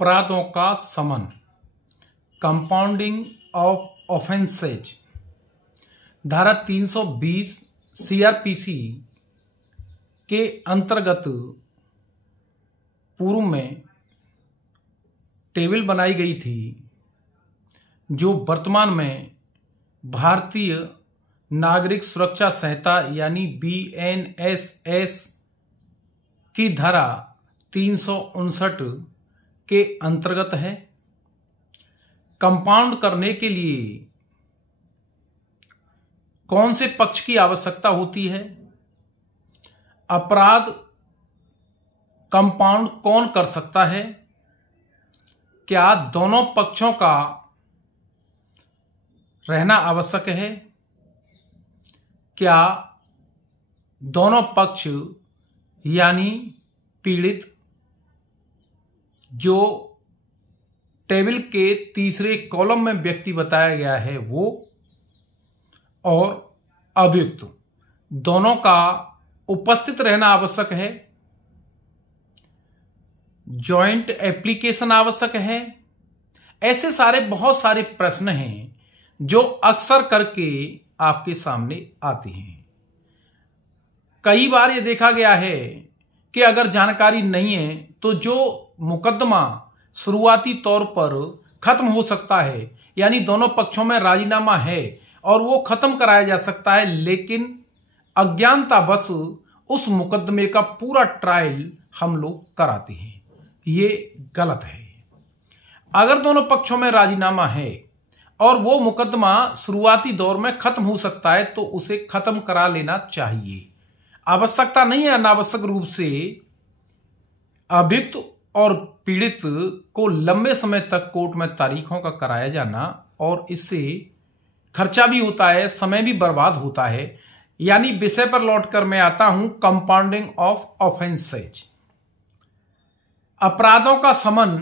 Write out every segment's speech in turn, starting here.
अपराधों का समन, compounding of offences, धारा 320 सीआरपीसी के अंतर्गत पूर्व में टेबल बनाई गई थी, जो वर्तमान में भारतीय नागरिक सुरक्षा संहिता यानी BNSS की धारा 359 के अंतर्गत है। कंपाउंड करने के लिए कौन से पक्ष की आवश्यकता होती है, अपराध कंपाउंड कौन कर सकता है, क्या दोनों पक्षों का रहना आवश्यक है, क्या दोनों पक्ष यानी पीड़ित, जो टेबल के तीसरे कॉलम में व्यक्ति बताया गया है वो, और अभियुक्त, दोनों का उपस्थित रहना आवश्यक है, जॉइंट एप्लीकेशन आवश्यक है। ऐसे सारे बहुत सारे प्रश्न हैं जो अक्सर करके आपके सामने आते हैं। कई बार ये देखा गया है कि अगर जानकारी नहीं है तो जो मुकदमा शुरुआती तौर पर खत्म हो सकता है, यानी दोनों पक्षों में राजीनामा है और वो खत्म कराया जा सकता है, लेकिन अज्ञानतावश उस मुकदमे का पूरा ट्रायल हम लोग कराते हैं। ये गलत है। अगर दोनों पक्षों में राजीनामा है और वो मुकदमा शुरुआती दौर में खत्म हो सकता है तो उसे खत्म करा लेना चाहिए। आवश्यकता नहीं है अनावश्यक रूप से अभियुक्त और पीड़ित को लंबे समय तक कोर्ट में तारीखों का कराया जाना, और इससे खर्चा भी होता है, समय भी बर्बाद होता है। यानी विषय पर लौटकर मैं आता हूं, कंपाउंडिंग ऑफ ऑफेंसेज। अपराधों का समन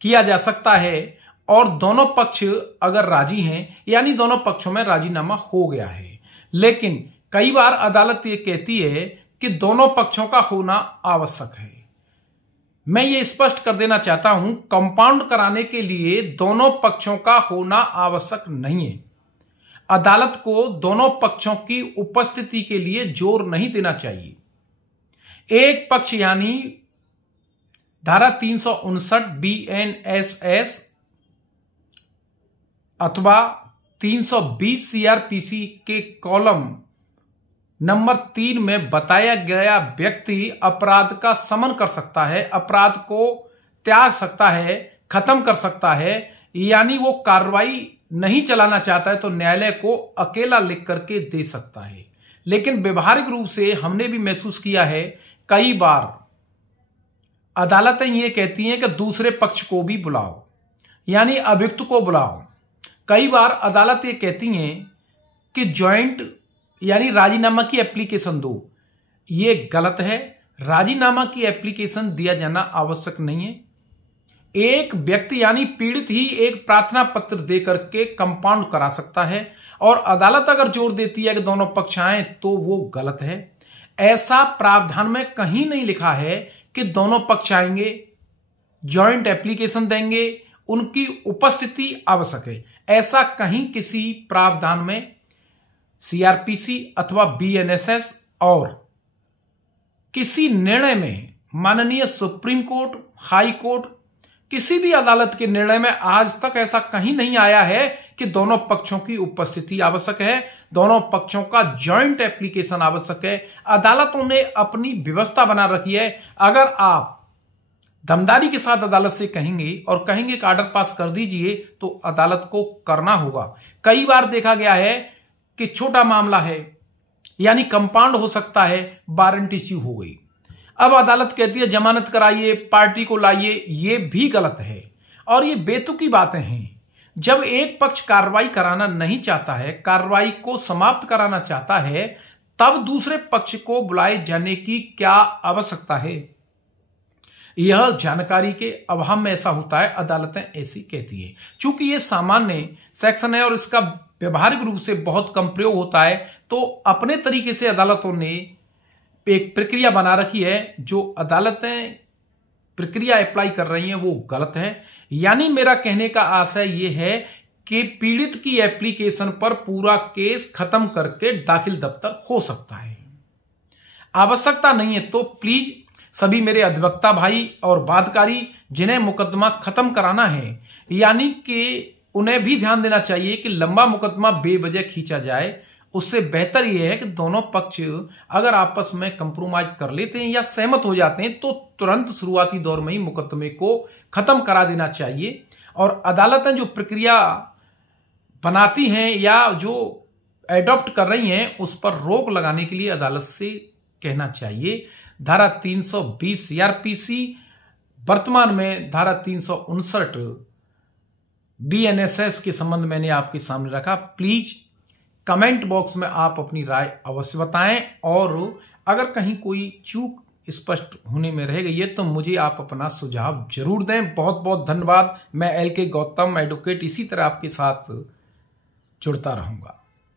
किया जा सकता है और दोनों पक्ष अगर राजी हैं, यानी दोनों पक्षों में राजीनामा हो गया है। लेकिन कई बार अदालत ये कहती है कि दोनों पक्षों का होना आवश्यक है। मैं ये स्पष्ट कर देना चाहता हूं, कंपाउंड कराने के लिए दोनों पक्षों का होना आवश्यक नहीं है। अदालत को दोनों पक्षों की उपस्थिति के लिए जोर नहीं देना चाहिए। एक पक्ष यानी धारा 359 BNSS अथवा 320 सीआरपीसी के कॉलम नंबर 3 में बताया गया व्यक्ति अपराध का समन कर सकता है, अपराध को त्याग सकता है, खत्म कर सकता है। यानी वो कार्रवाई नहीं चलाना चाहता है तो न्यायालय को अकेला लिख करके दे सकता है। लेकिन व्यवहारिक रूप से हमने भी महसूस किया है, कई बार अदालतें ये कहती हैं कि दूसरे पक्ष को भी बुलाओ, यानी अभियुक्त को बुलाओ। कई बार अदालत ये कहती हैं कि ज्वाइंट यानी राजीनामा की एप्लीकेशन दो। ये गलत है। राजीनामा की एप्लीकेशन दिया जाना आवश्यक नहीं है। एक व्यक्ति यानी पीड़ित ही एक प्रार्थना पत्र दे करके कंपाउंड करा सकता है, और अदालत अगर जोर देती है कि दोनों पक्ष आए तो वो गलत है। ऐसा प्रावधान में कहीं नहीं लिखा है कि दोनों पक्ष आएंगे, जॉइंट एप्लीकेशन देंगे, उनकी उपस्थिति आवश्यक है। ऐसा कहीं किसी प्रावधान में सीआरपीसी अथवा BNSS और किसी निर्णय में माननीय सुप्रीम कोर्ट, हाई कोर्ट, किसी भी अदालत के निर्णय में आज तक ऐसा कहीं नहीं आया है कि दोनों पक्षों की उपस्थिति आवश्यक है, दोनों पक्षों का जॉइंट एप्लीकेशन आवश्यक है। अदालतों ने अपनी व्यवस्था बना रखी है। अगर आप दमदारी के साथ अदालत से कहेंगे और कहेंगे कि ऑर्डर पास कर दीजिए, तो अदालत को करना होगा। कई बार देखा गया है कि छोटा मामला है, यानी कंपाउंड हो सकता है, वारंट इश्यू हो गई, अब अदालत कहती है जमानत कराइए, पार्टी को लाइए। ये भी गलत है और ये बेतुकी बातें हैं। जब एक पक्ष कार्रवाई कराना नहीं चाहता है, कार्रवाई को समाप्त कराना चाहता है, तब दूसरे पक्ष को बुलाए जाने की क्या आवश्यकता है? यह जानकारी के अभाव में ऐसा होता है, अदालतें ऐसी कहती है। चूंकि ये सामान्य सेक्शन है और इसका व्यवहारिक रूप से बहुत कम प्रयोग होता है, तो अपने तरीके से अदालतों ने एक प्रक्रिया बना रखी है जो अदालतें प्रक्रिया अप्लाई कर रही हैं वो गलत है। यानी मेरा कहने का आशय ये है कि पीड़ित की एप्लीकेशन पर पूरा केस खत्म करके दाखिल दफ्तर हो सकता है। आवश्यकता नहीं है तो प्लीज सभी मेरे अधिवक्ता भाई और वादकारी जिन्हें मुकदमा खत्म कराना है, यानी कि उन्हें भी ध्यान देना चाहिए कि लंबा मुकदमा बेवजह खींचा जाए। उससे बेहतर यह है कि दोनों पक्ष अगर आपस में कंप्रोमाइज कर लेते हैं या सहमत हो जाते हैं तो तुरंत शुरुआती दौर में ही मुकदमे को खत्म करा देना चाहिए। और अदालतें जो प्रक्रिया बनाती हैं या जो एडॉप्ट कर रही हैं उस पर रोक लगाने के लिए अदालत से कहना चाहिए। धारा 320 सीआरपीसी, वर्तमान में धारा 359 बीएनएसएस के संबंध मैंने आपके सामने रखा। प्लीज कमेंट बॉक्स में आप अपनी राय अवश्य बताएं और अगर कहीं कोई चूक स्पष्ट होने में रह गई है तो मुझे आप अपना सुझाव जरूर दें। बहुत बहुत धन्यवाद। मैं एल के गौतम एडवोकेट इसी तरह आपके साथ जुड़ता रहूंगा।